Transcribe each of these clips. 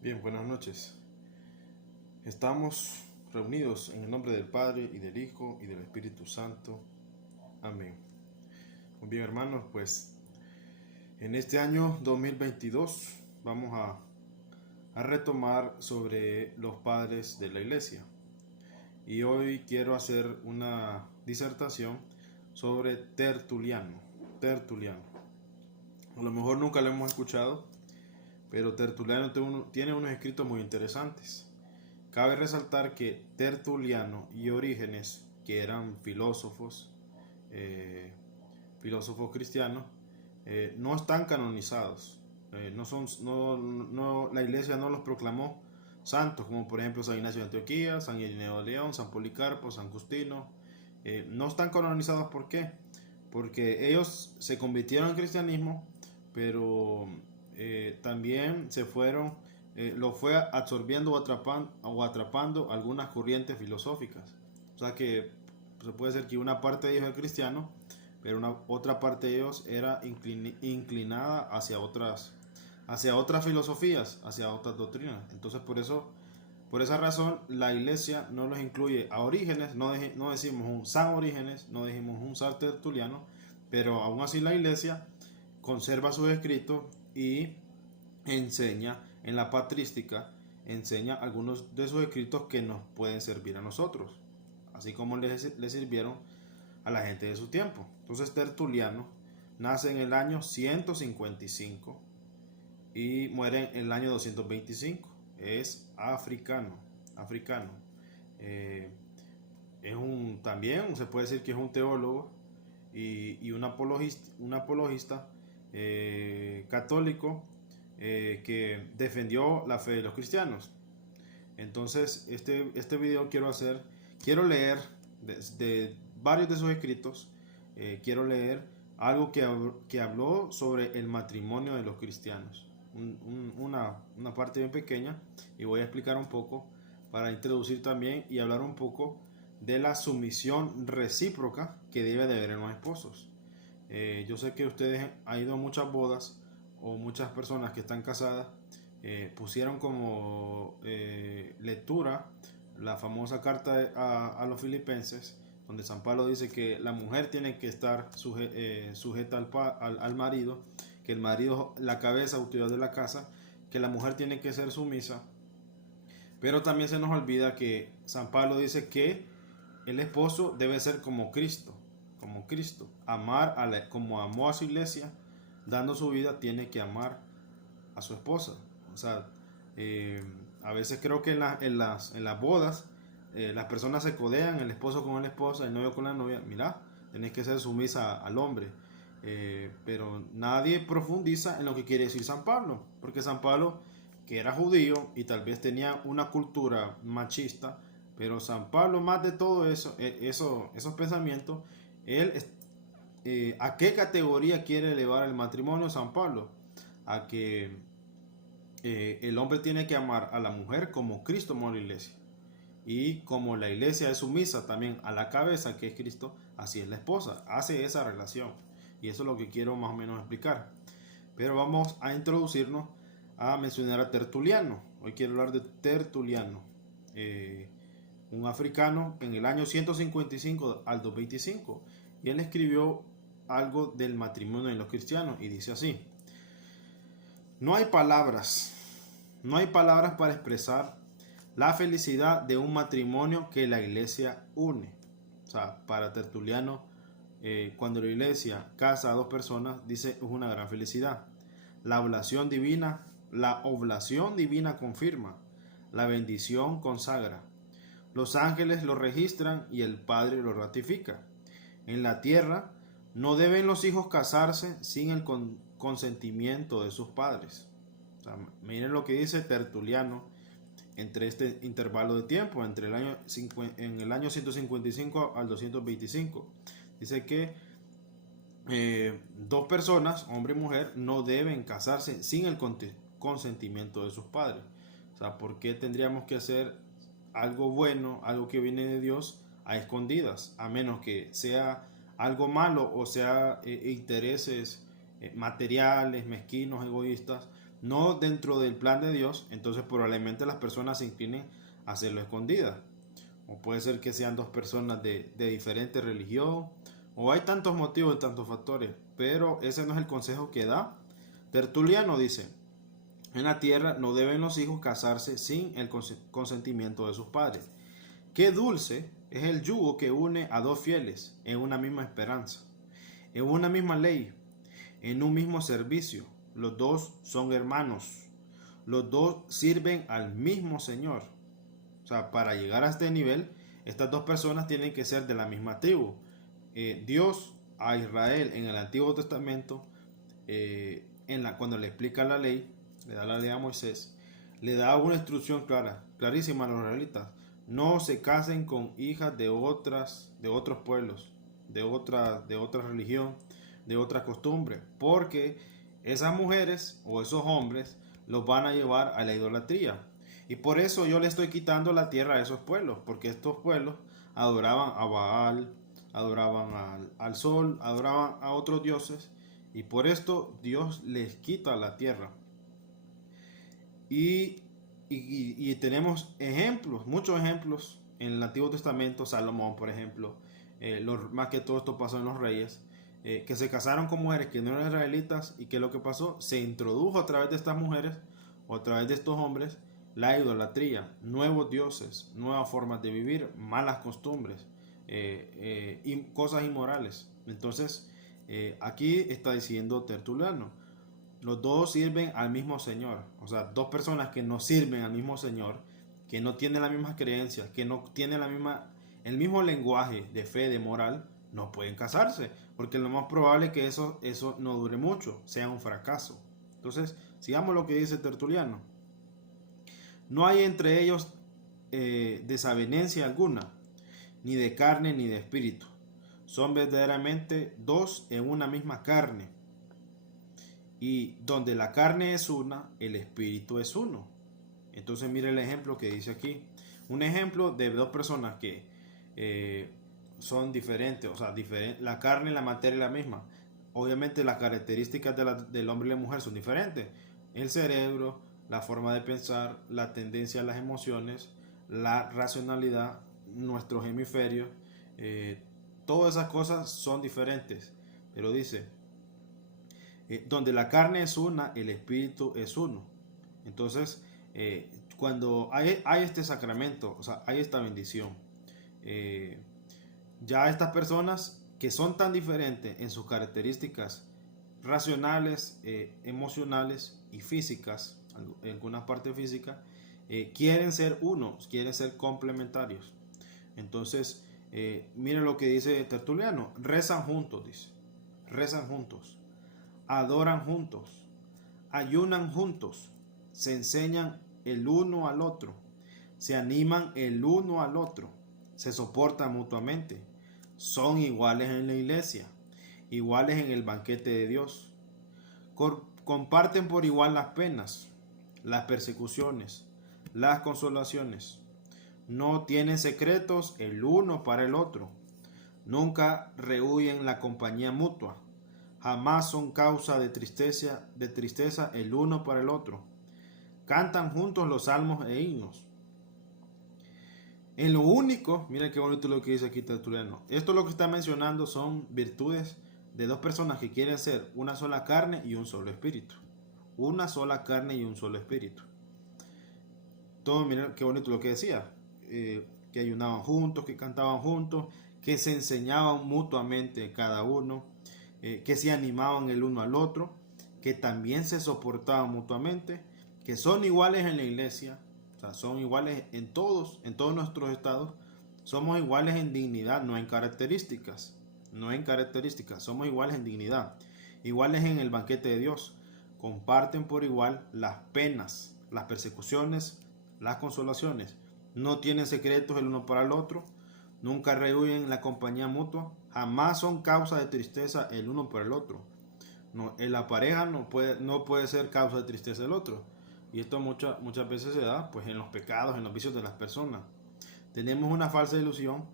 Bien, buenas noches. Estamos reunidos en el nombre del Padre y del Hijo y del Espíritu Santo. Amén. Muy bien, hermanos, pues en este año 2022 vamos a retomar sobre los padres de la iglesia. Y hoy quiero hacer una disertación sobre Tertuliano. Tertuliano. A lo mejor nunca lo hemos escuchado, pero Tertuliano tiene unos escritos muy interesantes. Cabe resaltar que Tertuliano y Orígenes, que eran eh, filósofos cristianos, no están canonizados. La iglesia no los proclamó santos, como por ejemplo San Ignacio de Antioquía, San Irineo de León, San Policarpo, San Justino. No están canonizados, ¿por qué? Porque ellos se convirtieron en cristianismo, pero también lo fue absorbiendo o atrapando algunas corrientes filosóficas. O sea que se puede decir que una parte de ellos es cristiano, pero otra parte de ellos era inclinada hacia otras filosofías, hacia otras doctrinas. Entonces por esa razón la iglesia no los incluye a Orígenes, no decimos un San Orígenes, no decimos un San Tertuliano, pero aún así la iglesia conserva sus escritos y enseña en la patrística, enseña algunos de sus escritos que nos pueden servir a nosotros, así como les sirvieron a la gente de su tiempo. Entonces Tertuliano nace en el año 155 y muere en el año 225. Es africano. Eh, También se puede decir que es un teólogo y un apologista católico que defendió la fe de los cristianos. Entonces, este video quiero leer de varios de sus escritos, quiero leer algo que habló sobre el matrimonio de los cristianos. Una parte bien pequeña, y voy a explicar un poco para introducir también y hablar un poco de la sumisión recíproca que debe de haber en los esposos. Yo sé que ustedes han ido a muchas bodas o muchas personas que están casadas pusieron como lectura la famosa carta a los filipenses, donde San Pablo dice que la mujer tiene que estar sujeta al marido, que el marido la cabeza, autoridad de la casa, que la mujer tiene que ser sumisa. Pero también se nos olvida que San Pablo dice que el esposo debe ser como Cristo, como amó a su iglesia, dando su vida, tiene que amar a su esposa. O sea, eh, a veces creo que en las bodas las personas se codean, el esposo con la esposa, el novio con la novia. Mira, tenés que ser sumisa al hombre. Pero nadie profundiza en lo que quiere decir San Pablo, porque San Pablo, que era judío y tal vez tenía una cultura machista, pero San Pablo, más de todo esos pensamientos, él, ¿a qué categoría quiere elevar el matrimonio San Pablo? A que el hombre tiene que amar a la mujer como Cristo amó a la iglesia. Y como la iglesia es sumisa también a la cabeza que es Cristo, así es la esposa, hace esa relación. Y eso es lo que quiero más o menos explicar. Pero vamos a introducirnos a mencionar a Tertuliano. Hoy quiero hablar de Tertuliano, un africano en el año 155 al 225. Y él escribió algo del matrimonio de los cristianos y dice así: no hay palabras, no hay palabras para expresar la felicidad de un matrimonio que la iglesia une. O sea, para Tertuliano, cuando la iglesia casa a dos personas, dice es una gran felicidad. La oblación divina confirma, la bendición consagra. Los ángeles lo registran y el Padre lo ratifica. En la tierra no deben los hijos casarse sin el consentimiento de sus padres. O sea, miren lo que dice Tertuliano entre este intervalo de tiempo, en el año 155 al 225. Dice que dos personas, hombre y mujer, no deben casarse sin el consentimiento de sus padres. O sea, ¿por qué tendríamos que hacer algo bueno, algo que viene de Dios, a escondidas? A menos que sea algo malo o sea intereses materiales, mezquinos, egoístas, no dentro del plan de Dios, entonces probablemente las personas se inclinen a hacerlo escondida. O puede ser que sean dos personas de diferente religión, o hay tantos motivos y tantos factores, pero ese no es el consejo que da Tertuliano. Dice: en la tierra no deben los hijos casarse sin el consentimiento de sus padres. Qué dulce es el yugo que une a dos fieles en una misma esperanza, en una misma ley, en un mismo servicio. Los dos son hermanos, los dos sirven al mismo Señor. O sea, para llegar a este nivel, estas dos personas tienen que ser de la misma tribu. Dios a Israel en el Antiguo Testamento, cuando le explica la ley, le da la ley a Moisés, le da una instrucción clara, clarísima a los israelitas: no se casen con hijas de otros pueblos, de otra religión, de otra costumbre, porque esas mujeres o esos hombres los van a llevar a la idolatría. Y por eso yo le estoy quitando la tierra a esos pueblos, porque estos pueblos adoraban a Baal, adoraban al sol, adoraban a otros dioses, y por esto Dios les quita la tierra. Y tenemos ejemplos, muchos ejemplos en el Antiguo Testamento. Salomón, por ejemplo, más que todo esto pasó en los reyes, que se casaron con mujeres que no eran israelitas, y que lo que pasó, se introdujo a través de estas mujeres o a través de estos hombres la idolatría, nuevos dioses, nuevas formas de vivir, malas costumbres, y cosas inmorales. Entonces, aquí está diciendo Tertuliano: los dos sirven al mismo Señor. O sea, dos personas que no sirven al mismo Señor, que no tienen las mismas creencias, que no tienen el mismo lenguaje de fe, de moral, no pueden casarse, porque lo más probable es que eso no dure mucho, sea un fracaso. Entonces, sigamos lo que dice Tertuliano: no hay entre ellos desavenencia alguna, ni de carne ni de espíritu. Son verdaderamente dos en una misma carne. Y donde la carne es una, el espíritu es uno. Entonces mire el ejemplo que dice aquí. Un ejemplo de dos personas que son diferentes. O sea, la carne y la materia es la misma. Obviamente las características del hombre y la mujer son diferentes. El cerebro, la forma de pensar, la tendencia a las emociones, la racionalidad, nuestros hemisferios, todas esas cosas son diferentes. Pero dice: donde la carne es una, el espíritu es uno. Entonces, cuando hay este sacramento, o sea, hay esta bendición, ya estas personas que son tan diferentes en sus características racionales, emocionales y físicas, en algunas partes físicas, quieren ser unos, quieren ser complementarios. Entonces, miren lo que dice Tertuliano: rezan juntos, dice, rezan juntos, adoran juntos, ayunan juntos, se enseñan el uno al otro, se animan el uno al otro, se soportan mutuamente, son iguales en la iglesia, iguales en el banquete de Dios, comparten por igual las penas, las persecuciones, las consolaciones, no tienen secretos el uno para el otro, nunca rehuyen la compañía mutua, jamás son causa de tristeza el uno para el otro, cantan juntos los salmos e himnos. En lo único, miren qué bonito lo que dice aquí Tertuliano, esto lo que está mencionando son virtudes de dos personas que quieren ser una sola carne y un solo espíritu. Una sola carne y un solo espíritu. Todo, miren qué bonito lo que decía, que ayunaban juntos, que cantaban juntos, que se enseñaban mutuamente cada uno, que se animaban el uno al otro, que también se soportaban mutuamente, que son iguales en la iglesia. O sea, son iguales en todos nuestros estados. Somos iguales en dignidad, no en características. No en características, somos iguales en dignidad. Iguales en el banquete de Dios. Comparten por igual las penas, las persecuciones, las consolaciones. No tienen secretos el uno para el otro. Nunca rehuyen la compañía mutua. Jamás son causa de tristeza el uno para el otro. No, en la pareja no puede ser causa de tristeza el otro. Y esto muchas veces se da pues en los pecados, en los vicios de las personas. Tenemos una falsa ilusión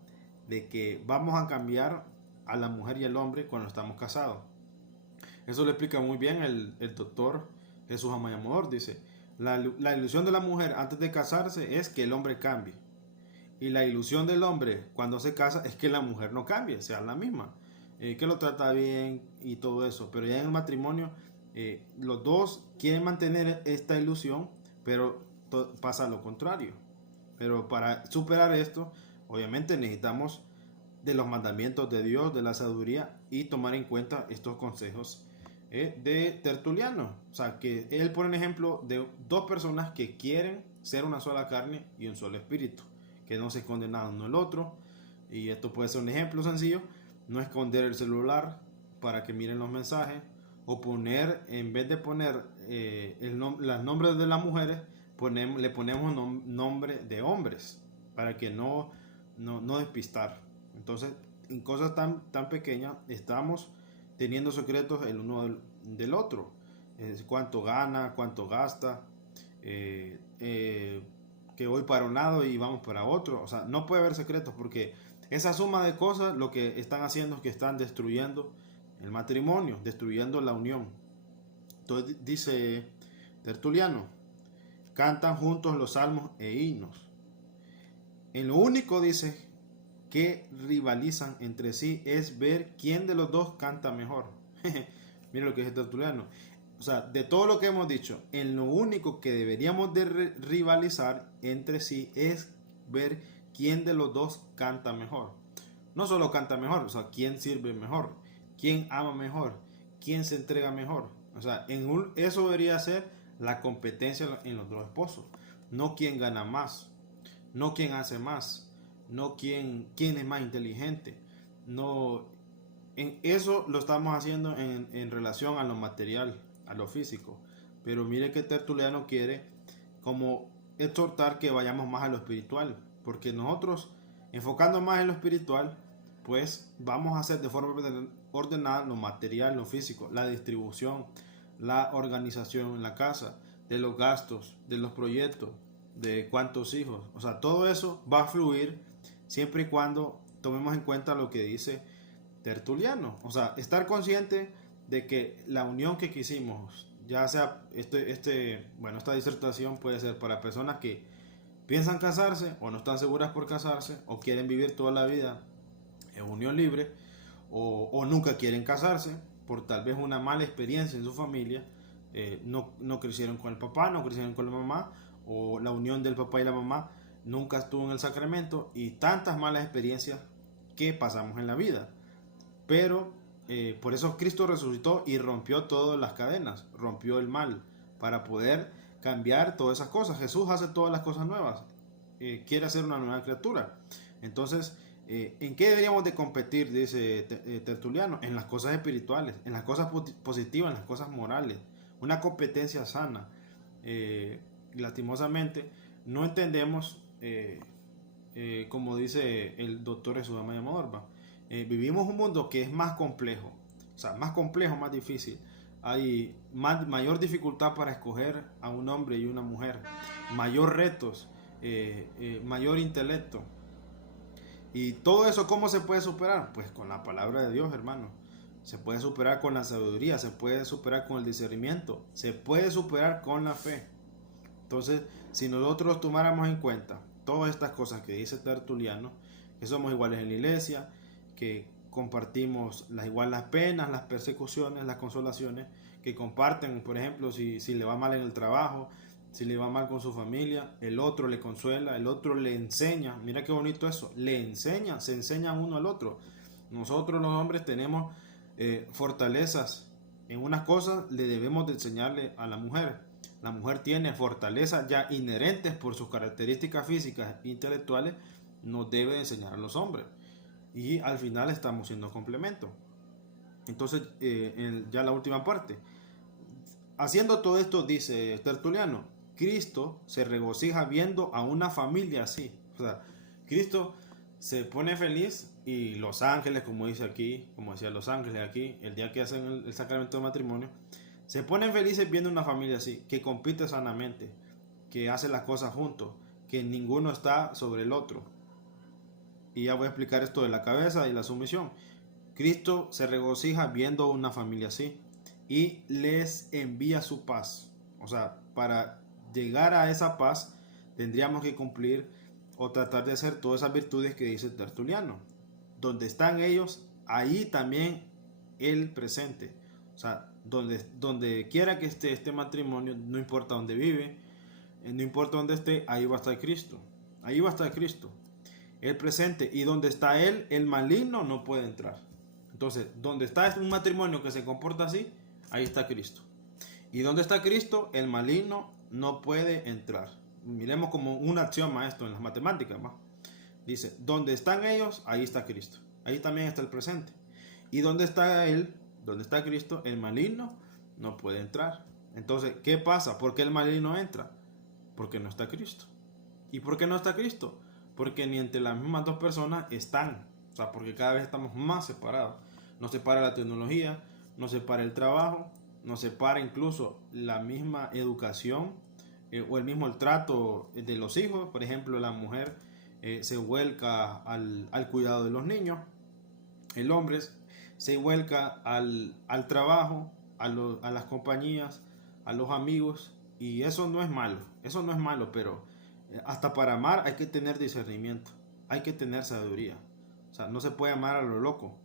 de que vamos a cambiar a la mujer y al hombre cuando estamos casados. Eso lo explica muy bien el doctor Jesús Amayamor dice, la ilusión de la mujer antes de casarse es que el hombre cambie. Y la ilusión del hombre cuando se casa es que la mujer no cambie, sea la misma. Que lo trata bien y todo eso. Pero ya en el matrimonio, los dos quieren mantener esta ilusión, pero pasa lo contrario. Pero para superar esto, obviamente necesitamos de los mandamientos de Dios, de la sabiduría, y tomar en cuenta estos consejos de Tertuliano. O sea, que él pone un ejemplo de dos personas que quieren ser una sola carne y un solo espíritu, que no se esconde nada uno el otro. Y esto puede ser un ejemplo sencillo: no esconder el celular para que miren los mensajes, o poner, en vez de poner los nombres de las mujeres, le ponemos nombre de hombres para que no despistar. Entonces, en cosas tan pequeñas estamos teniendo secretos el uno del otro. Cuánto gana, cuánto gasta, que voy para un lado y vamos para otro. O sea, no puede haber secretos, porque esa suma de cosas lo que están haciendo es que están destruyendo el matrimonio, destruyendo la unión. Entonces dice Tertuliano, cantan juntos los salmos e himnos. En lo único, dice, que rivalizan entre sí es ver quién de los dos canta mejor. Mira lo que dice Tertuliano. O sea, de todo lo que hemos dicho, en lo único que deberíamos de rivalizar entre sí es ver quién de los dos canta mejor. No solo canta mejor, o sea, quién sirve mejor, quién ama mejor, quién se entrega mejor. O sea, eso debería ser la competencia en los dos esposos. No quién gana más, no quién hace más, no quién es más inteligente. No, eso lo estamos haciendo en relación a lo material, a lo físico. Pero mire que Tertuliano quiere como exhortar que vayamos más a lo espiritual, porque nosotros, enfocando más en lo espiritual, pues vamos a hacer de forma ordenada lo material, lo físico, la distribución, la organización en la casa, de los gastos, de los proyectos, de cuántos hijos. O sea, todo eso va a fluir siempre y cuando tomemos en cuenta lo que dice Tertuliano. O sea, estar consciente de que la unión que quisimos, ya sea esta disertación puede ser para personas que piensan casarse o no están seguras por casarse, o quieren vivir toda la vida en unión libre, o nunca quieren casarse por tal vez una mala experiencia en su familia. No crecieron con el papá, no crecieron con la mamá, o la unión del papá y la mamá nunca estuvo en el sacramento, y tantas malas experiencias que pasamos en la vida. Pero por eso Cristo resucitó y rompió todas las cadenas, rompió el mal, para poder cambiar todas esas cosas. Jesús hace todas las cosas nuevas, quiere hacer una nueva criatura. Entonces, ¿en qué deberíamos de competir? Dice Tertuliano, en las cosas espirituales, en las cosas positivas, en las cosas morales, una competencia sana. Lastimosamente no entendemos, como dice el doctor Jesús Amaya Modorba, vivimos un mundo que es más complejo, o sea, más complejo, más difícil. Hay mayor dificultad para escoger a un hombre y una mujer, mayor retos, mayor intelecto. Y todo eso, ¿cómo se puede superar? Pues con la palabra de Dios, hermano. Se puede superar con la sabiduría, se puede superar con el discernimiento, se puede superar con la fe. Entonces, si nosotros tomáramos en cuenta todas estas cosas que dice Tertuliano, que somos iguales en la iglesia, que compartimos las penas, las persecuciones, las consolaciones, que comparten, por ejemplo, si le va mal en el trabajo, si le va mal con su familia, el otro le consuela, el otro le enseña. Mira qué bonito eso, le enseña, se enseña uno al otro. Nosotros los hombres tenemos fortalezas en unas cosas, le debemos de enseñarle a la mujer. La mujer tiene fortalezas ya inherentes por sus características físicas e intelectuales, nos debe enseñar a los hombres. Y al final estamos siendo complemento. Entonces, ya la última parte. Haciendo todo esto, dice Tertuliano, Cristo se regocija viendo a una familia así. O sea, Cristo se pone feliz, y los ángeles, como dice aquí, como decía los ángeles aquí, el día que hacen el sacramento de matrimonio, se ponen felices viendo una familia así, que compite sanamente, que hace las cosas juntos, que ninguno está sobre el otro. Y ya voy a explicar esto de la cabeza y la sumisión. Cristo se regocija viendo una familia así y les envía su paz. O sea, para llegar a esa paz tendríamos que cumplir o tratar de hacer todas esas virtudes que dice Tertuliano. Donde están ellos, ahí también el presente. O sea, donde quiera que esté este matrimonio, no importa dónde vive, no importa dónde esté, ahí va a estar Cristo. Ahí va a estar Cristo. El presente. Y donde está Él, el maligno no puede entrar. Entonces, donde está un matrimonio que se comporta así, ahí está Cristo. Y donde está Cristo, el maligno no puede entrar. Miremos como un axioma esto en las matemáticas, ¿va? Dice, donde están ellos, ahí está Cristo. Ahí también está el presente. Y donde está Él, donde está Cristo, el maligno no puede entrar. Entonces, ¿qué pasa? ¿Por qué el maligno entra? Porque no está Cristo. ¿Y por qué no está Cristo? Porque ni entre las mismas dos personas están. O sea, porque cada vez estamos más separados. Nos separa la tecnología, nos separa el trabajo, nos separa incluso la misma educación o el mismo el trato de los hijos. Por ejemplo, la mujer se vuelca al cuidado de los niños. El hombre se vuelca al trabajo, a las compañías, a los amigos. Y eso no es malo. Eso no es malo, pero hasta para amar hay que tener discernimiento. Hay que tener sabiduría. O sea, no se puede amar a lo loco.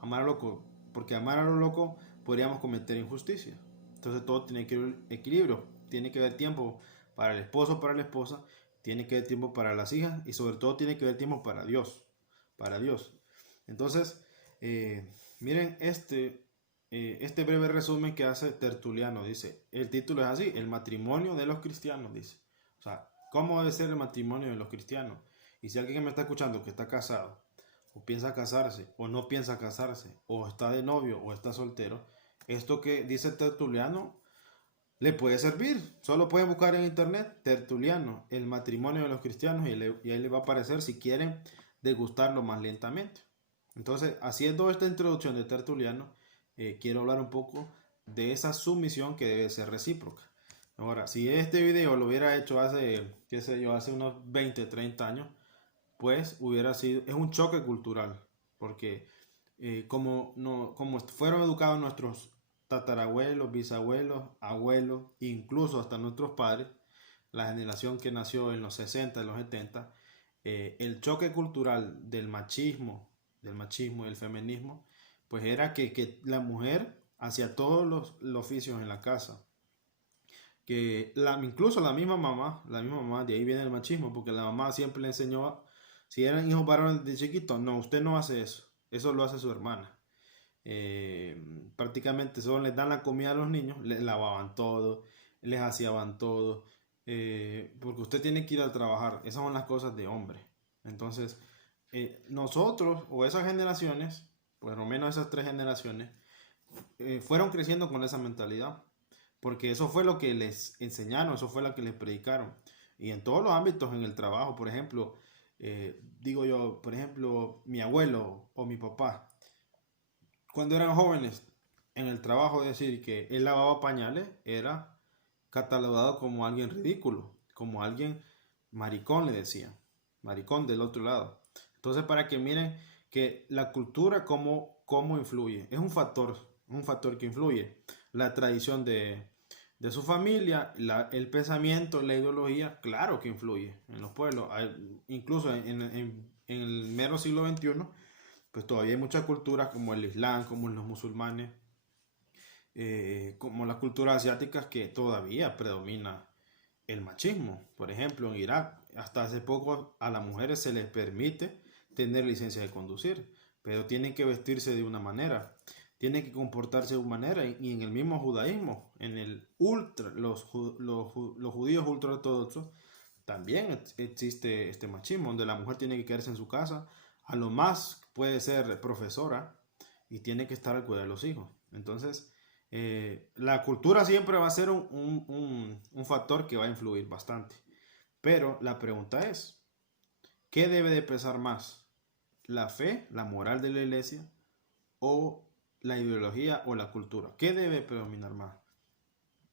Amar a lo loco. Porque amar a lo loco podríamos cometer injusticia. Entonces todo tiene que haber equilibrio. Tiene que haber tiempo para el esposo, para la esposa. Tiene que haber tiempo para las hijas. Y sobre todo tiene que haber tiempo para Dios. Para Dios. Entonces, miren este breve resumen que hace Tertuliano. Dice, el título es así, el matrimonio de los cristianos, dice. O sea, ¿cómo debe ser el matrimonio de los cristianos? Y si alguien que me está escuchando que está casado, o piensa casarse, o no piensa casarse, o está de novio, o está soltero, esto que dice Tertuliano le puede servir. Solo pueden buscar en internet Tertuliano, el matrimonio de los cristianos, y ahí le va a aparecer si quieren degustarlo más lentamente. Entonces, haciendo esta introducción de Tertuliano, quiero hablar un poco de esa sumisión que debe ser recíproca. Ahora, si este video lo hubiera hecho hace, qué sé yo, hace unos 20, 30 años, pues hubiera sido, es un choque cultural, porque como fueron educados nuestros tatarabuelos, bisabuelos, abuelos, incluso hasta nuestros padres, la generación que nació en los 60, en los 70, el choque cultural del machismo y el feminismo, pues era que la mujer hacía todos los oficios en la casa, que incluso la misma mamá, de ahí viene el machismo, porque la mamá siempre le enseñó, si eran hijos varones de chiquitos, no, usted no hace eso, eso lo hace su hermana. Prácticamente solo les dan la comida a los niños, les lavaban todo, les hacían todo, porque usted tiene que ir a trabajar, esas son las cosas de hombre. Entonces, nosotros o esas generaciones, por lo menos esas tres generaciones, fueron creciendo con esa mentalidad, porque eso fue lo que les enseñaron, eso fue lo que les predicaron. Y en todos los ámbitos, en el trabajo, por ejemplo, digo yo, por ejemplo, mi abuelo o mi papá, cuando eran jóvenes, en el trabajo decir que él lavaba pañales era catalogado como alguien ridículo, como alguien maricón, le decían, maricón del otro lado. Entonces, para que miren que la cultura cómo influye, es un factor que influye. La tradición de su familia, el pensamiento, la ideología, claro que influye en los pueblos. Incluso en el mero siglo XXI, pues todavía hay muchas culturas como el Islam, como los musulmanes, como las culturas asiáticas que todavía predomina el machismo. Por ejemplo, en Irak, hasta hace poco a las mujeres se les permite tener licencia de conducir, pero tienen que vestirse de una manera, tienen que comportarse de una manera. Y en el mismo judaísmo, en el los judíos ultra ortodoxos, también existe este machismo, donde la mujer tiene que quedarse en su casa, a lo más puede ser profesora y tiene que estar al cuidado de los hijos. Entonces, la cultura siempre va a ser un factor que va a influir bastante. Pero la pregunta es, ¿qué debe de pesar más? ¿La fe, la moral de la iglesia o la ideología o la cultura? ¿Qué debe predominar más?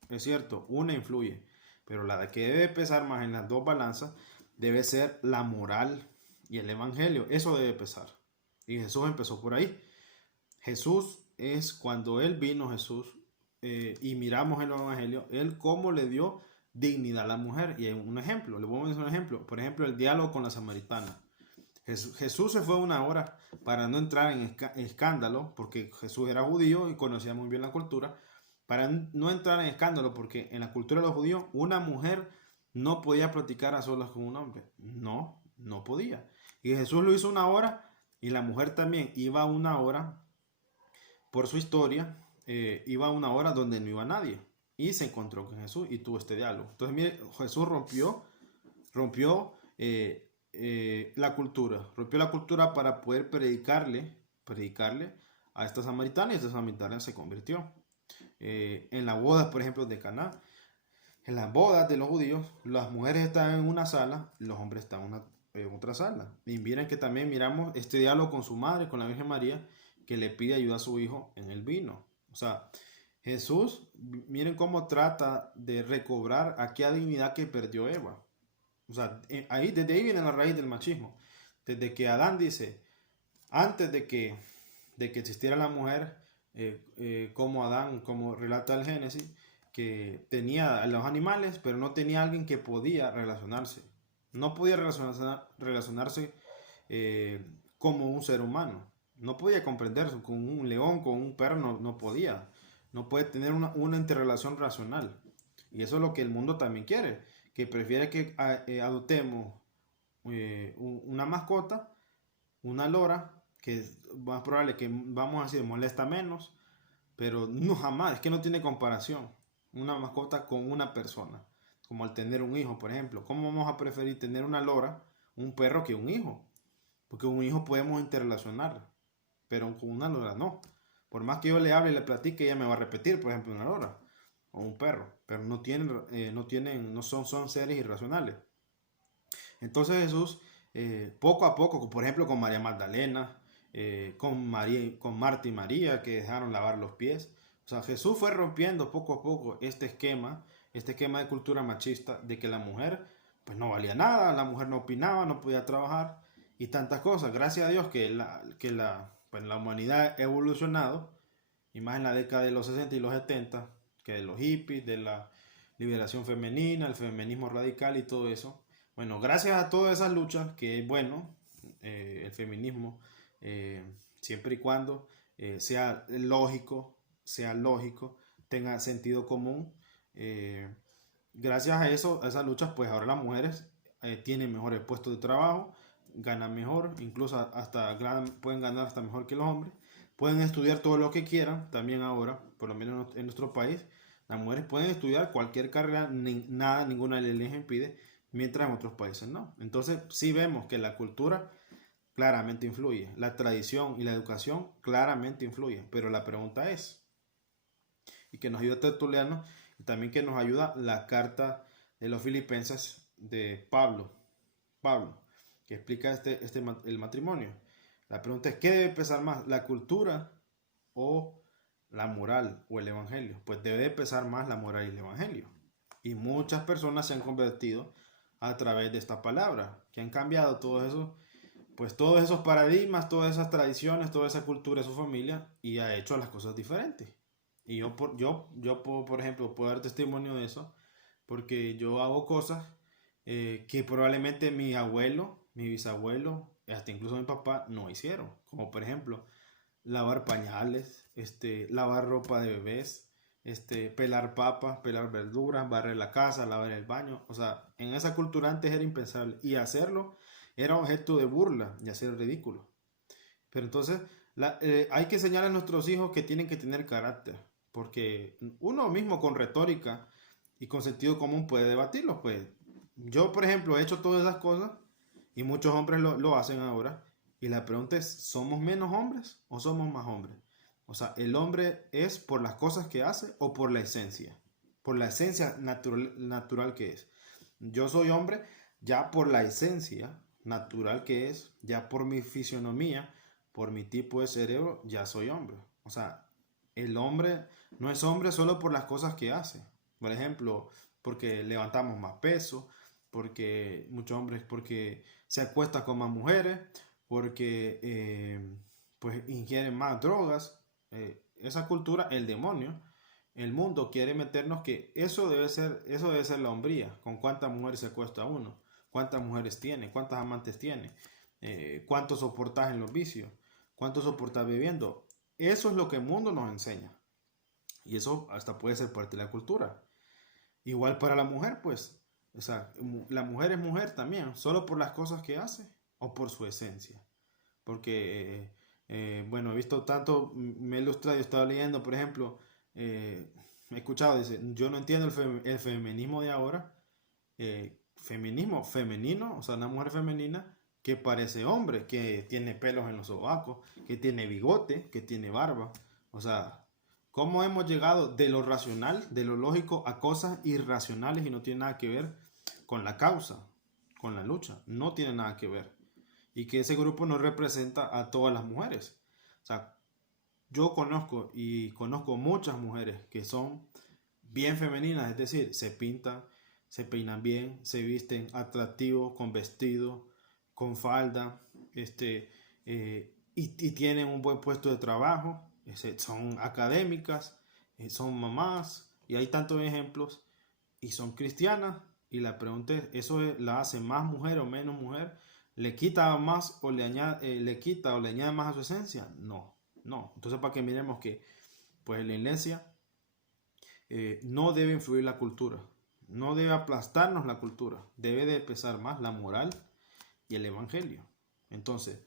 Es cierto, una influye, pero la que debe pesar más en las dos balanzas debe ser la moral y el evangelio. Eso debe pesar. Y Jesús empezó por ahí. Jesús es cuando Él vino, Jesús y miramos en los evangelios, Él cómo le dio dignidad a la mujer. Y hay un ejemplo, le voy a decir un ejemplo. Por ejemplo, el diálogo con la samaritana. Jesús se fue una hora para no entrar en escándalo, porque Jesús era judío y conocía muy bien la cultura, para no entrar en escándalo, porque en la cultura de los judíos una mujer no podía platicar a solas con un hombre. No, no podía. Y Jesús lo hizo una hora y la mujer también iba una hora, por su historia, iba una hora donde no iba nadie. Y se encontró con Jesús y tuvo este diálogo. Entonces, mire, Jesús rompió rompió la cultura para poder predicarle a esta samaritana, y esta samaritana se convirtió. En las bodas, por ejemplo, de Caná, en las bodas de los judíos, las mujeres están en una sala, los hombres están en otra sala. Y miren que también miramos este diálogo con su madre, con la Virgen María, que le pide ayuda a su hijo en el vino. O sea, Jesús, miren cómo trata de recobrar aquella dignidad que perdió Eva. O sea, desde ahí viene la raíz del machismo. Desde que Adán dice, antes de que existiera la mujer, como Adán, como relata el Génesis, que tenía a los animales, pero no tenía alguien que podía relacionarse. No podía relacionarse como un ser humano. No podía comprenderse con un león, con un perro, no podía. No puede tener una interrelación racional. Y eso es lo que el mundo también quiere, que prefiere que adoptemos una mascota, una lora, que es más probable que, vamos a decir, molesta menos, pero no jamás, es que no tiene comparación una mascota con una persona, como al tener un hijo, por ejemplo. ¿Cómo vamos a preferir tener una lora, un perro, que un hijo? Porque un hijo podemos interrelacionar, pero con una lora no. Por más que yo le hable y le platique, ella me va a repetir, por ejemplo, una lora o un perro, pero no son seres irracionales. Entonces Jesús, poco a poco, por ejemplo con María Magdalena, con Marta y María, que dejaron lavar los pies. O sea, Jesús fue rompiendo poco a poco este esquema de cultura machista, de que la mujer pues no valía nada, la mujer no opinaba, no podía trabajar y tantas cosas. Gracias a Dios pues la humanidad ha evolucionado, y más en la década de los 60 y los 70, que de los hippies, de la liberación femenina, el feminismo radical y todo eso. Bueno, gracias a todas esas luchas, que es bueno, el feminismo, siempre y cuando sea lógico, tenga sentido común. Gracias a eso, a esas luchas, pues ahora las mujeres tienen mejores puestos de trabajo, ganan mejor, incluso pueden ganar hasta mejor que los hombres. Pueden estudiar todo lo que quieran, también ahora, por lo menos en nuestro país. Las mujeres pueden estudiar cualquier carrera, ninguna ley les impide, mientras en otros países no. Entonces, sí vemos que la cultura claramente influye, la tradición y la educación claramente influyen, pero la pregunta es, y que nos ayuda Tertuliano, y también que nos ayuda la carta de los Filipenses de Pablo, que explica el matrimonio. La pregunta es, ¿qué debe pesar más, la cultura o la moral o el evangelio? Pues debe pesar más la moral y el evangelio. Y muchas personas se han convertido a través de esta palabra, que han cambiado todos esos paradigmas, todas esas tradiciones, toda esa cultura de su familia, y ha hecho las cosas diferentes. Y yo puedo, por ejemplo, puedo dar testimonio de eso, porque yo hago cosas que probablemente mi abuelo, mi bisabuelo, hasta incluso mi papá no hicieron. Como por ejemplo, lavar pañales, lavar ropa de bebés, pelar papas, pelar verduras, barrer la casa, lavar el baño. O sea, en esa cultura antes era impensable. Y hacerlo era objeto de burla y hacer ridículo. Pero entonces hay que enseñar a nuestros hijos que tienen que tener carácter. Porque uno mismo con retórica y con sentido común puede debatirlos. Pues yo, por ejemplo, he hecho todas esas cosas y muchos hombres lo hacen ahora. Y la pregunta es, ¿somos menos hombres o somos más hombres? O sea, ¿el hombre es por las cosas que hace o por la esencia? Por la esencia natural que es. Yo soy hombre ya por la esencia natural que es, ya por mi fisionomía, por mi tipo de cerebro, ya soy hombre. O sea, el hombre no es hombre solo por las cosas que hace. Por ejemplo, porque levantamos más peso, porque muchos hombres porque se acuestan con más mujeres, porque pues ingieren más drogas. Esa cultura, el demonio, el mundo quiere meternos que eso debe ser la hombría, con cuántas mujeres se acuesta uno, cuántas mujeres tiene, cuántas amantes tiene, cuánto soportas en los vicios, cuánto soportas bebiendo. Eso es lo que el mundo nos enseña. Y eso hasta puede ser parte de la cultura. Igual para la mujer, pues, o sea, la mujer es mujer también, solo por las cosas que hace o por su esencia. Porque, bueno, he visto tanto, me he ilustrado, yo estaba leyendo, por ejemplo, he escuchado, dice, yo no entiendo el feminismo de ahora, feminismo femenino, o sea, una mujer femenina que parece hombre, que tiene pelos en los sobacos, que tiene bigote, que tiene barba, o sea, ¿cómo hemos llegado de lo racional, de lo lógico, a cosas irracionales y no tiene nada que ver con la causa, con la lucha? No tiene nada que ver. Y que ese grupo no representa a todas las mujeres. O sea, yo conozco muchas mujeres que son bien femeninas, es decir, se pintan, se peinan bien, se visten atractivos, con vestido, con falda, y tienen un buen puesto de trabajo, son académicas, son mamás, y hay tantos ejemplos, y son cristianas, y la pregunta es, ¿eso la hace más mujer o menos mujer? ¿Le quita más o le quita o le añade más a su esencia? No, no. Entonces, para que miremos que, pues en la iglesia no debe influir la cultura, no debe aplastarnos la cultura, debe de pesar más la moral y el evangelio. Entonces,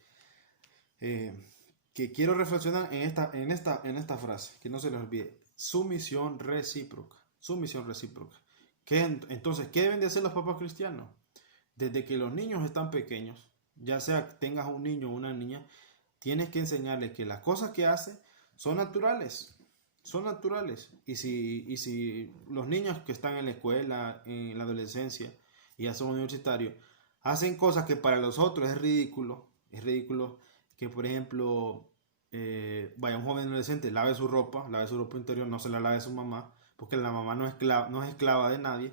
que quiero reflexionar en esta frase, que no se les olvide, sumisión recíproca, sumisión recíproca. Entonces, ¿qué deben de hacer los papás cristianos? Desde que los niños están pequeños, ya sea que tengas un niño o una niña, tienes que enseñarles que las cosas que hace son naturales, son naturales. Y si los niños que están en la escuela, en la adolescencia y ya son universitarios, hacen cosas que para los otros es ridículo que, por ejemplo, vaya un joven adolescente, lave su ropa interior, no se la lave su mamá, porque la mamá no es esclava de nadie,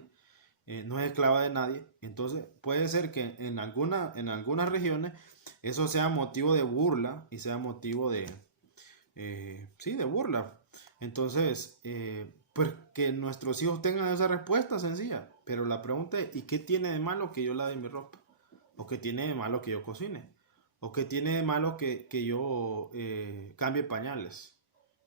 no es esclava de nadie. Entonces puede ser que en algunas regiones eso sea motivo de burla y sea motivo sí, de burla. Entonces, pues que nuestros hijos tengan esa respuesta sencilla. Pero la pregunta es, ¿y qué tiene de malo que yo lave mi ropa? ¿O qué tiene de malo que yo cocine? ¿O qué tiene de malo que yo cambie pañales?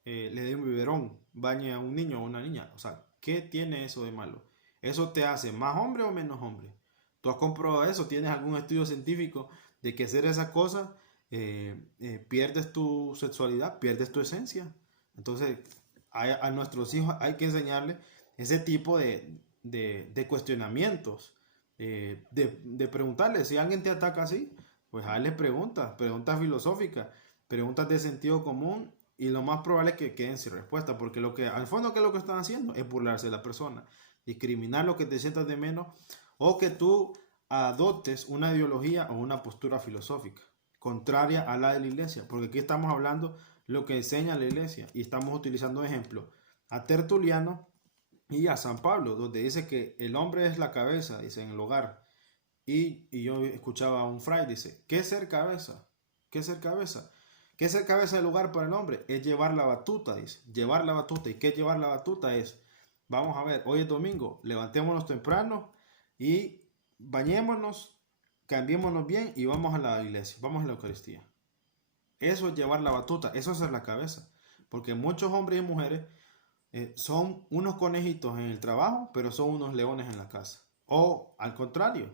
Le dé un biberón, bañe a un niño o una niña. O sea, ¿qué tiene eso de malo? ¿Eso te hace más hombre o menos hombre? ¿Tú has comprobado eso? ¿Tienes algún estudio científico de que hacer esas cosas pierdes tu sexualidad, pierdes tu esencia? Entonces, a nuestros hijos hay que enseñarles ese tipo de cuestionamientos, de preguntarles, si alguien te ataca así, pues hazle preguntas filosóficas, preguntas de sentido común, y lo más probable es que queden sin respuesta, porque al fondo, ¿qué es lo que están haciendo? Es burlarse de la persona, discriminar lo que te sientas de menos, o que tú adoptes una ideología o una postura filosófica contraria a la de la iglesia, porque aquí estamos hablando lo que enseña la iglesia y estamos utilizando ejemplos a Tertuliano y a San Pablo, donde dice que el hombre es la cabeza, dice, en el hogar. Y yo escuchaba a un fray, dice, ¿qué es ser cabeza? ¿Qué es ser cabeza? ¿Qué es ser cabeza del hogar para el hombre? Es llevar la batuta, dice, llevar la batuta. ¿Y qué es llevar la batuta? Es, vamos a ver, hoy es domingo, levantémonos temprano y bañémonos, cambiémonos bien y vamos a la iglesia, vamos a la Eucaristía. Eso es llevar la batuta, eso es ser la cabeza. Porque muchos hombres y mujeres son unos conejitos en el trabajo, pero son unos leones en la casa. O al contrario,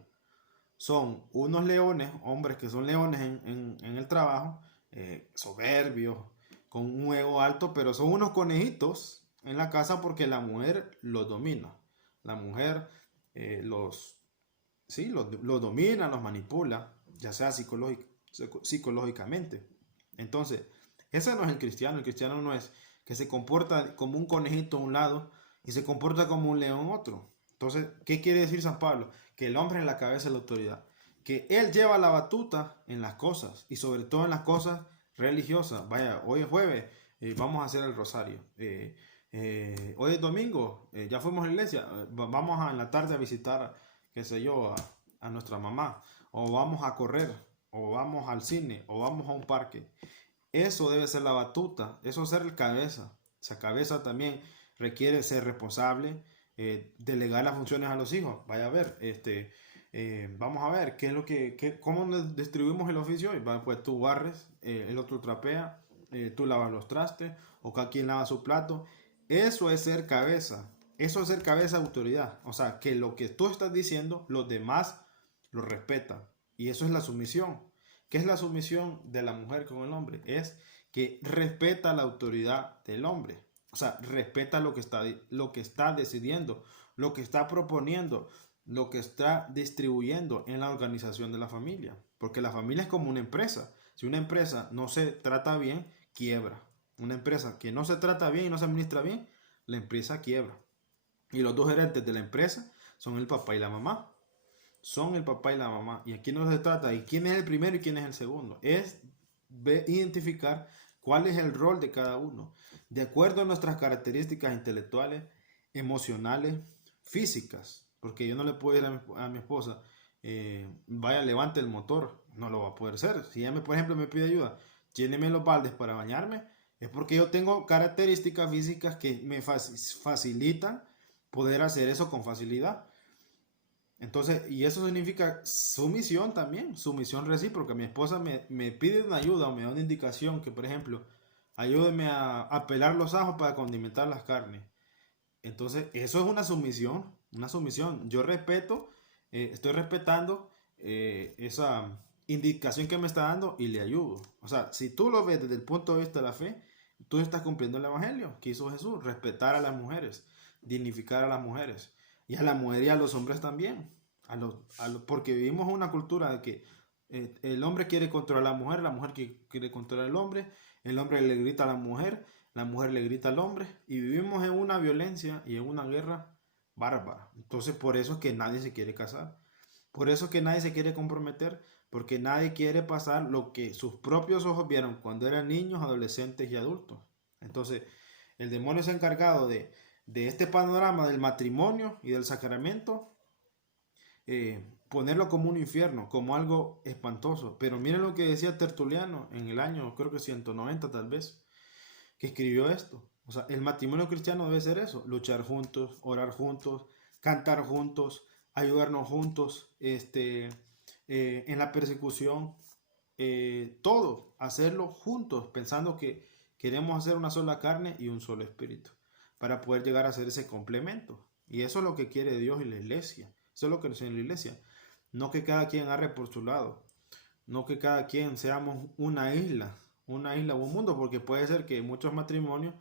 son unos leones, hombres que son leones en el trabajo, soberbios, con un ego alto, pero son unos conejitos en la casa porque la mujer los domina. La mujer sí, los domina, los manipula, ya sea psicológicamente. Entonces, ese no es el cristiano no es que se comporta como un conejito a un lado y se comporta como un león a otro. Entonces, ¿qué quiere decir San Pablo? Que el hombre es la cabeza de la autoridad, que él lleva la batuta en las cosas y sobre todo en las cosas religiosas. Vaya, hoy es jueves, vamos a hacer el rosario. Hoy es domingo, ya fuimos a la iglesia, vamos en la tarde a visitar, qué sé yo, a nuestra mamá, o vamos a correr, o vamos al cine, o vamos a un parque. Eso debe ser la batuta, eso es ser el cabeza. Esa cabeza también requiere ser responsable, delegar las funciones a los hijos. Vaya a ver, vamos a ver qué es lo cómo distribuimos el oficio hoy. Pues tú barres, el otro trapea, tú lavas los trastes, o cada quien lava su plato. Eso es ser cabeza. Eso es ser cabeza de autoridad. O sea, que lo que tú estás diciendo, los demás lo respetan. Y eso es la sumisión. ¿Qué es la sumisión de la mujer con el hombre? Es que respeta la autoridad del hombre. O sea, respeta lo que está decidiendo, lo que está proponiendo, lo que está distribuyendo en la organización de la familia. Porque la familia es como una empresa. Si una empresa no se trata bien, quiebra. Una empresa que no se trata bien y no se administra bien, la empresa quiebra. Y los dos gerentes de la empresa son el papá y la mamá. Son el papá y la mamá. Y aquí no se trata de quién es el primero y quién es el segundo. Es identificar cuál es el rol de cada uno. De acuerdo a nuestras características intelectuales, emocionales, físicas. Porque yo no le puedo decir a mi esposa, vaya, levante el motor. No lo va a poder hacer. Si ella, por ejemplo, me pide ayuda, lléneme los baldes para bañarme, es porque yo tengo características físicas que me facilitan poder hacer eso con facilidad. Entonces, y eso significa sumisión también, sumisión recíproca. Mi esposa me pide una ayuda o me da una indicación que, por ejemplo, ayúdeme a pelar los ajos para condimentar las carnes. Entonces, eso es una sumisión, una sumisión. Yo respeto, estoy respetando esa indicación que me está dando y le ayudo. O sea, si tú lo ves desde el punto de vista de la fe, tú estás cumpliendo el evangelio que hizo Jesús, respetar a las mujeres, dignificar a las mujeres y a la mujer y a los hombres también. Porque vivimos una cultura de que el hombre quiere controlar a la mujer quiere controlar al hombre, el hombre le grita a la mujer le grita al hombre, y vivimos en una violencia y en una guerra bárbara. Entonces, por eso es que nadie se quiere casar, por eso es que nadie se quiere comprometer, porque nadie quiere pasar lo que sus propios ojos vieron cuando eran niños, adolescentes y adultos. Entonces, el demonio se ha encargado de este panorama del matrimonio y del sacramento, ponerlo como un infierno, como algo espantoso. Pero miren lo que decía Tertuliano en el año, creo que 190 tal vez, que escribió esto. O sea, el matrimonio cristiano debe ser eso: luchar juntos, orar juntos, cantar juntos, ayudarnos juntos, en la persecución, todo, hacerlo juntos, pensando que queremos hacer una sola carne y un solo espíritu, para poder llegar a ser ese complemento. Y eso es lo que quiere Dios y la iglesia. Eso es lo que nos enseña la iglesia. No que cada quien agarre por su lado. No que cada quien seamos una isla o un mundo, porque puede ser que muchos matrimonios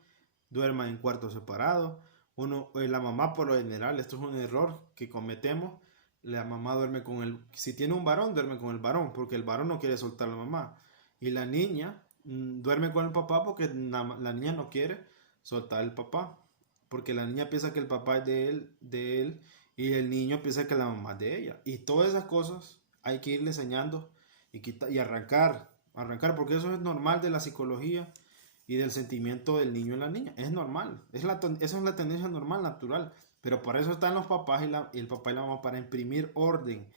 duerman en cuartos separados. La mamá, por lo general, esto es un error que cometemos. La mamá duerme si tiene un varón, duerme con el varón, porque el varón no quiere soltar a la mamá. Y la niña duerme con el papá porque la niña no quiere soltar al papá, porque la niña piensa que el papá es de él, y el niño piensa que la mamá es de ella. Y todas esas cosas hay que irle enseñando y arrancar, porque eso es normal de la psicología y del sentimiento del niño y la niña. Es normal, esa es la tendencia normal, natural. Pero para eso están los papás y el papá y la mamá, para imprimir orden.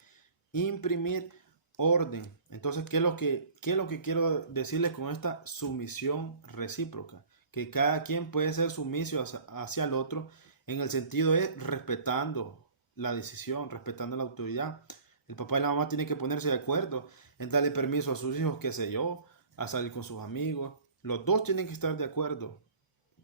Imprimir orden. Entonces, ¿qué es lo que quiero decirles con esta sumisión recíproca? Que cada quien puede ser sumiso hacia el otro, en el sentido de respetando la decisión, respetando la autoridad. El papá y la mamá tienen que ponerse de acuerdo en darle permiso a sus hijos, qué sé yo, a salir con sus amigos. Los dos tienen que estar de acuerdo.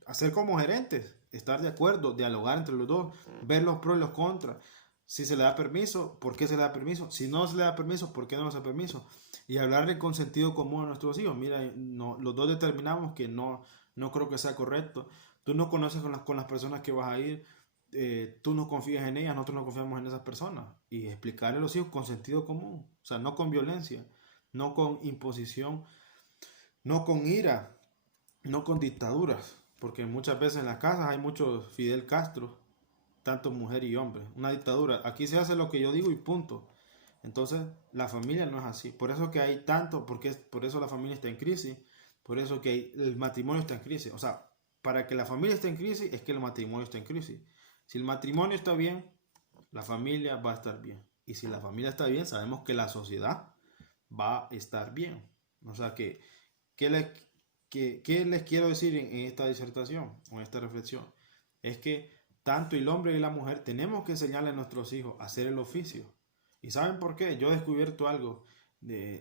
Hacer como gerentes, estar de acuerdo, dialogar entre los dos, ver los pros y los contras. Si se le da permiso, ¿por qué se le da permiso? Si no se le da permiso, ¿por qué no se da permiso? Y hablarle con sentido común a nuestros hijos. Mira, no, los dos determinamos que no creo que sea correcto. Tú no conoces con las personas que vas a ir. Tú no confías en ellas, nosotros no confiamos en esas personas. Y explicarle a los hijos con sentido común. O sea, no con violencia, no con imposición, no con ira, no con dictaduras. Porque muchas veces en las casas hay muchos Fidel Castro, tanto mujer y hombre. Una dictadura. Aquí se hace lo que yo digo y punto. Entonces, la familia no es así. Por eso que hay tanto, por eso la familia está en crisis. Por eso que el matrimonio está en crisis. O sea, para que la familia esté en crisis es que el matrimonio está en crisis. Si el matrimonio está bien, la familia va a estar bien. Y si la familia está bien, sabemos que la sociedad va a estar bien. O sea, ¿qué les quiero decir en esta disertación o en esta reflexión? es que tanto el hombre y la mujer tenemos que enseñarle a nuestros hijos a hacer el oficio. ¿Y saben por qué? Yo he descubierto algo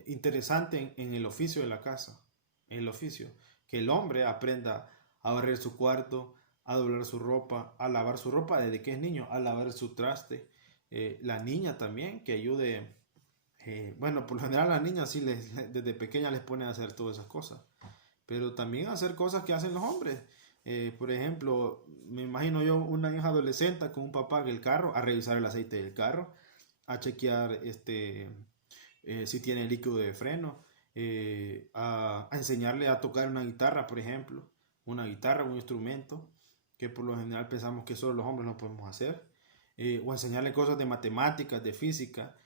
interesante en el oficio de la casa, en el oficio, que el hombre aprenda a barrer su cuarto, a doblar su ropa, a lavar su ropa desde que es niño, a lavar su traste. La niña también, que ayude. Bueno, por lo general a las niñas sí desde pequeñas les ponen a hacer todas esas cosas, pero también hacer cosas que hacen los hombres. Por ejemplo, me imagino yo una hija adolescente con un papá en el carro, a revisar el aceite del carro, a chequear si tiene líquido de freno, a enseñarle a tocar una guitarra, por ejemplo, una guitarra, un instrumento, que por lo general pensamos que solo los hombres no podemos hacer, o enseñarle cosas de matemáticas, de física,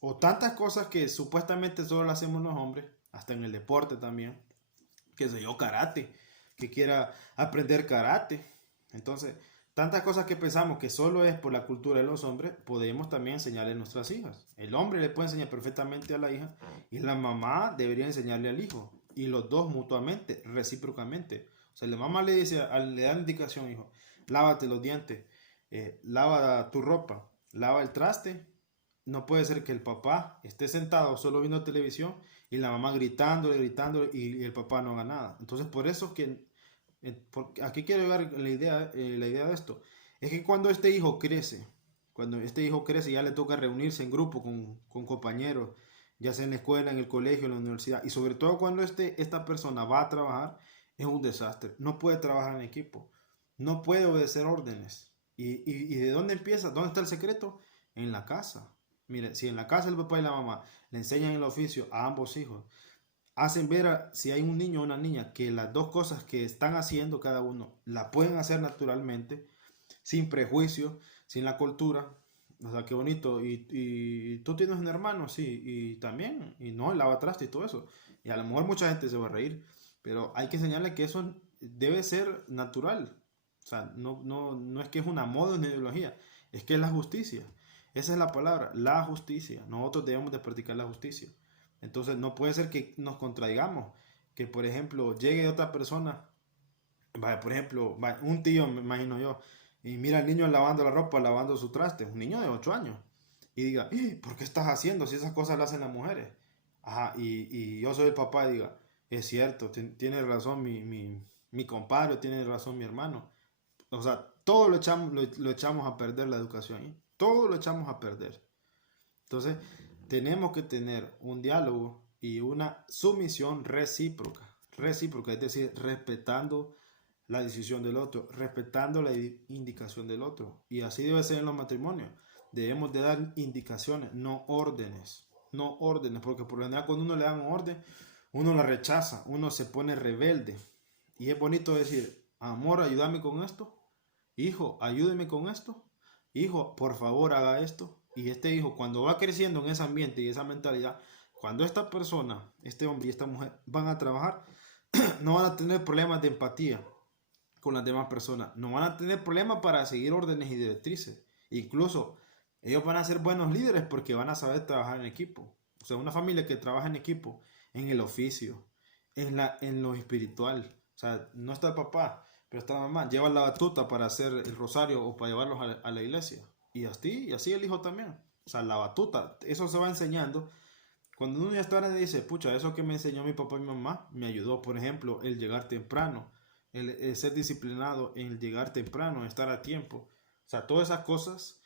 o tantas cosas que supuestamente solo las hacemos los hombres, hasta en el deporte también, que sé yo, karate, que quiera aprender karate. Entonces, tantas cosas que pensamos que solo es por la cultura de los hombres, podemos también enseñarle a nuestras hijas. El hombre le puede enseñar perfectamente a la hija y la mamá debería enseñarle al hijo. Y los dos mutuamente, recíprocamente. O sea, la mamá le dice, le da la indicación, hijo, lávate los dientes, lava tu ropa, lava el traste. No puede ser que el papá esté sentado solo viendo televisión y la mamá gritando y el papá no haga nada. Entonces, por eso que aquí quiero llegar la idea de esto. Es que cuando este hijo crece ya le toca reunirse en grupo con compañeros, ya sea en la escuela, en el colegio, en la universidad, y sobre todo cuando esta persona va a trabajar, es un desastre. No puede trabajar en equipo, no puede obedecer órdenes. ¿Y de dónde empieza? ¿Dónde está el secreto? En la casa. Mire, si en la casa el papá y la mamá le enseñan el oficio a ambos hijos, hacen ver si hay un niño o una niña que las dos cosas que están haciendo cada uno la pueden hacer naturalmente, sin prejuicio, sin la cultura. O sea, qué bonito. Y tú tienes un hermano, sí, y también, y no, el lava traste y todo eso. Y a lo mejor mucha gente se va a reír, pero hay que enseñarle que eso debe ser natural. O sea, no es que es una moda, una ideología, es que es la justicia. Esa es la palabra, la justicia. Nosotros debemos de practicar la justicia. Entonces no puede ser que nos contradigamos, que por ejemplo llegue otra persona, vaya, por ejemplo, vaya, un tío, me imagino yo, y mira al niño lavando la ropa, lavando su traste, un niño de 8 años, y diga, ¿por qué estás haciendo si esas cosas las hacen las mujeres? Ajá, y yo soy el papá y diga, es cierto, tiene razón mi compadre, tiene razón mi hermano. O sea, todo lo echamos a perder la educación, ¿eh? Todo lo echamos a perder. Entonces, tenemos que tener un diálogo y una sumisión recíproca, es decir, respetando la decisión del otro, respetando la indicación del otro. Y así debe ser en los matrimonios. Debemos de dar indicaciones, no órdenes, porque por lo general cuando uno le da un orden, uno la rechaza, uno se pone rebelde. Y es bonito decir, amor, ayúdame con esto, hijo, ayúdeme con esto, hijo, por favor, haga esto. Y este hijo, cuando va creciendo en ese ambiente y esa mentalidad, cuando esta persona, este hombre y esta mujer van a trabajar, no van a tener problemas de empatía con las demás personas, no van a tener problemas para seguir órdenes y directrices. Incluso ellos van a ser buenos líderes porque van a saber trabajar en equipo. O sea, una familia que trabaja en equipo, en el oficio, en lo espiritual. O sea, no está el papá, pero está la mamá. Lleva la batuta para hacer el rosario o para llevarlos a la iglesia. Y así el hijo también. O sea, la batuta, eso se va enseñando. Cuando uno ya está grande dice, pucha, eso que me enseñó mi papá y mi mamá me ayudó. Por ejemplo, el llegar temprano, el ser disciplinado, el llegar temprano, estar a tiempo. O sea, todas esas cosas,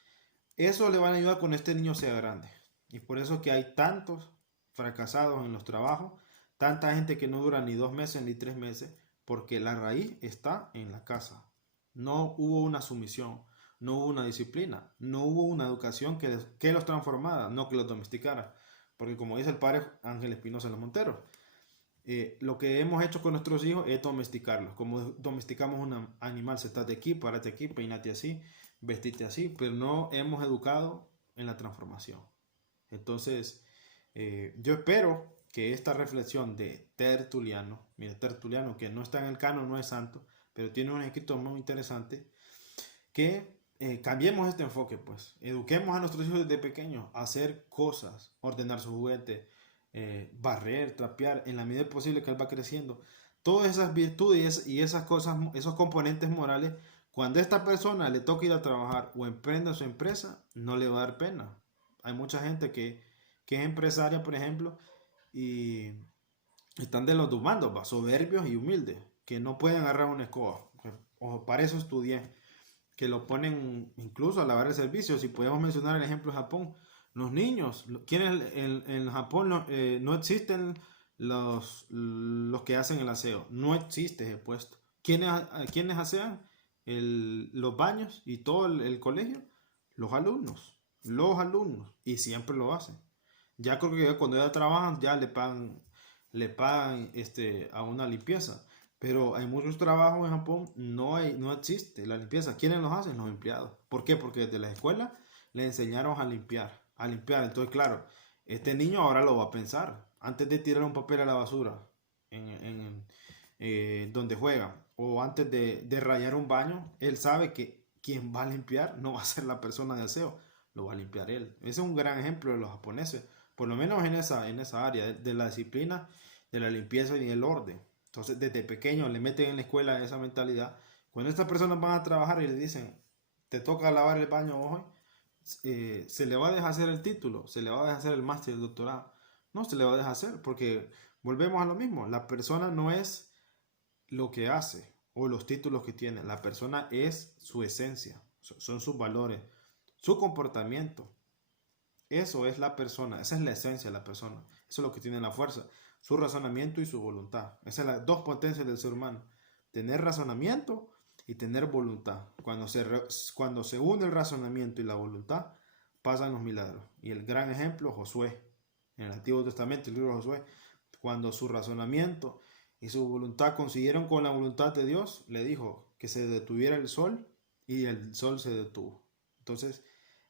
eso le van a ayudar cuando este niño sea grande. Y por eso que hay tantos fracasados en los trabajos, tanta gente que no dura ni 2 meses ni 3 meses, porque la raíz está en la casa. No hubo una sumisión, no hubo una disciplina, no hubo una educación que los transformara, no que los domesticara. Porque como dice el padre Ángel Espinosa de los Monteros, lo que hemos hecho con nuestros hijos es domesticarlos. Como domesticamos un animal, sentate aquí, párate aquí, peinate así, vestite así, pero no hemos educado en la transformación. Entonces, yo espero que esta reflexión de Tertuliano, mira, Tertuliano, que no está en el canon, no es santo, pero tiene un escrito muy interesante, que cambiemos este enfoque, pues. Eduquemos a nuestros hijos desde pequeños a hacer cosas, ordenar su juguete, barrer, trapear, en la medida posible que él va creciendo. todas esas virtudes y esas cosas, esos componentes morales, cuando a esta persona le toca ir a trabajar o emprenda su empresa, no le va a dar pena. Hay mucha gente que es empresaria, por ejemplo, y están de los mandos, va, soberbios y humildes, que no pueden agarrar una escoba. O para eso estudié, que lo ponen incluso a lavar el servicio. Si podemos mencionar el ejemplo de Japón, los niños, quienes en Japón no existen los que hacen el aseo, no existe ese puesto. ¿Quiénes asean los baños y todo el colegio? Los alumnos, y siempre lo hacen. Ya creo que cuando ya trabajan, ya le pagan a una limpieza. Pero hay muchos trabajos en Japón, no existe la limpieza. ¿Quiénes los hacen? Los empleados. ¿Por qué? Porque desde la escuela le enseñaron a limpiar, a limpiar. Entonces, claro, este niño ahora lo va a pensar. Antes de tirar un papel a la basura donde juega, o antes de rayar un baño, él sabe que quien va a limpiar no va a ser la persona de aseo, lo va a limpiar él. Ese es un gran ejemplo de los japoneses, por lo menos en esa área de la disciplina, de la limpieza y el orden. Entonces, desde pequeño le meten en la escuela esa mentalidad. Cuando estas personas van a trabajar y le dicen, te toca lavar el baño hoy, se le va a dejar hacer el título, se le va a dejar hacer el máster, el doctorado. No se le va a dejar hacer, porque volvemos a lo mismo. La persona no es lo que hace o los títulos que tiene. La persona es su esencia, son sus valores, su comportamiento. Eso es la persona, esa es la esencia de la persona. Eso es lo que tiene la fuerza, su razonamiento y su voluntad. Esas son las dos potencias del ser humano. Tener razonamiento y tener voluntad. Cuando se une el razonamiento y la voluntad, pasan los milagros. Y el gran ejemplo, Josué. En el Antiguo Testamento, el libro de Josué, cuando su razonamiento y su voluntad consiguieron con la voluntad de Dios, le dijo que se detuviera el sol y el sol se detuvo. Entonces,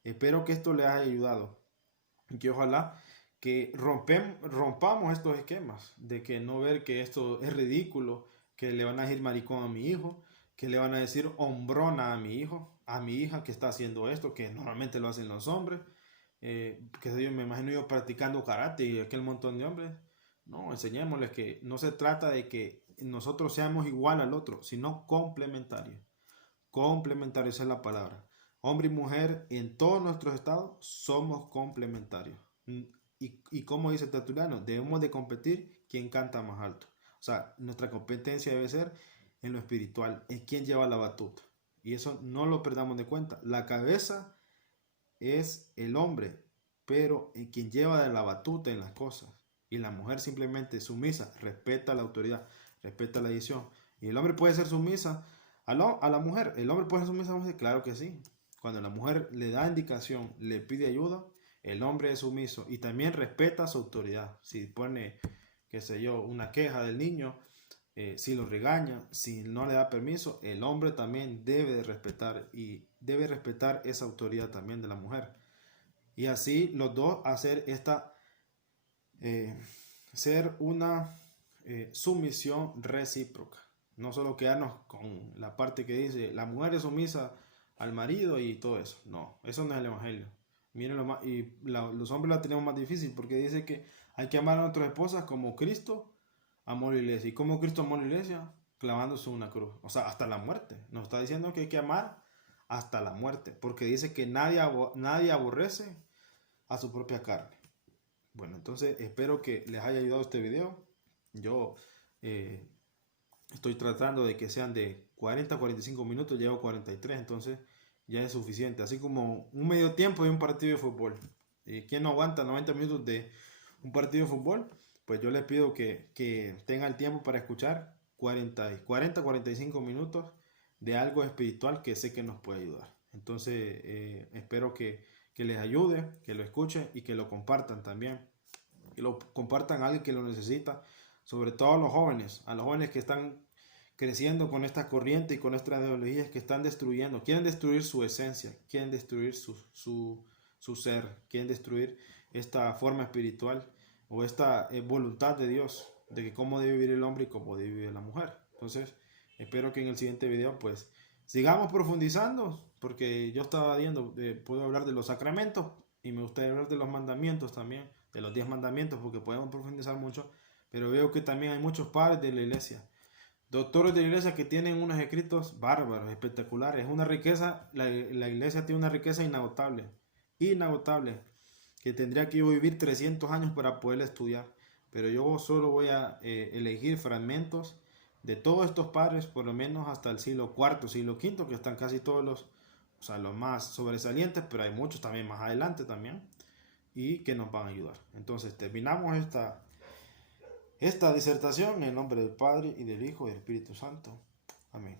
espero que esto les haya ayudado. Que ojalá que rompamos estos esquemas de que no ver que esto es ridículo, que le van a decir maricón a mi hijo, que le van a decir hombrona a mi hijo, a mi hija que está haciendo esto, que normalmente lo hacen los hombres, que yo me imagino yo practicando karate y aquel montón de hombres. No, enseñémosles que no se trata de que nosotros seamos igual al otro, sino complementarios. Complementarios es la palabra. Hombre y mujer en todos nuestros estados somos complementarios. Y como dice Tertuliano, debemos de competir quién canta más alto. O sea, nuestra competencia debe ser en lo espiritual, en quién lleva la batuta. Y eso no lo perdamos de cuenta. La cabeza es el hombre, pero en quien lleva la batuta en las cosas. Y la mujer simplemente sumisa, respeta la autoridad, respeta la decisión. Y el hombre puede ser sumisa a la mujer. El hombre puede ser sumisa a la mujer, claro que sí. Cuando la mujer le da indicación, le pide ayuda, el hombre es sumiso y también respeta su autoridad. Si pone, qué sé yo, una queja del niño, si lo regaña, si no le da permiso, el hombre también debe de respetar y debe respetar esa autoridad también de la mujer. Y así los dos hacer ser una sumisión recíproca. No solo quedarnos con la parte que dice la mujer es sumisa al marido y todo eso. No, eso no es el evangelio. Miren los hombres la tenemos más difícil porque dice que hay que amar a nuestras esposas como Cristo amó la iglesia. ¿Y como Cristo amó la iglesia? Clavándose una cruz. O sea, hasta la muerte. Nos está diciendo que hay que amar hasta la muerte. Porque dice que nadie aborrece a su propia carne. Bueno, entonces espero que les haya ayudado este video. Yo estoy tratando de que sean de 40 a 45 minutos. Llevo 43, entonces ya es suficiente. Así como un medio tiempo de un partido de fútbol. ¿Quién no aguanta 90 minutos de un partido de fútbol? Pues yo les pido que tengan el tiempo para escuchar 40 a 45 minutos de algo espiritual que sé que nos puede ayudar. Entonces espero que les ayude, que lo escuchen y que lo compartan también. Que lo compartan a alguien que lo necesita, sobre todo a los jóvenes que están creciendo con esta corriente y con estas ideologías que están destruyendo, quieren destruir su esencia, quieren destruir su ser, quieren destruir esta forma espiritual o esta voluntad de Dios, de que cómo debe vivir el hombre y cómo debe vivir la mujer. Entonces, espero que en el siguiente video pues sigamos profundizando, porque yo estaba viendo, puedo hablar de los sacramentos y me gustaría hablar de los mandamientos también, de los 10 mandamientos, porque podemos profundizar mucho, pero veo que también hay muchos padres de la iglesia doctores de la iglesia que tienen unos escritos bárbaros, espectaculares. Es una riqueza, la iglesia tiene una riqueza inagotable, inagotable, que tendría que yo vivir 300 años para poder estudiar. Pero yo solo voy a elegir fragmentos de todos estos padres, por lo menos hasta el siglo cuarto, siglo quinto, que están casi todos los, o sea, los más sobresalientes, pero hay muchos también más adelante también, y que nos van a ayudar. Entonces terminamos esta disertación en el nombre del Padre y del Hijo y del Espíritu Santo. Amén.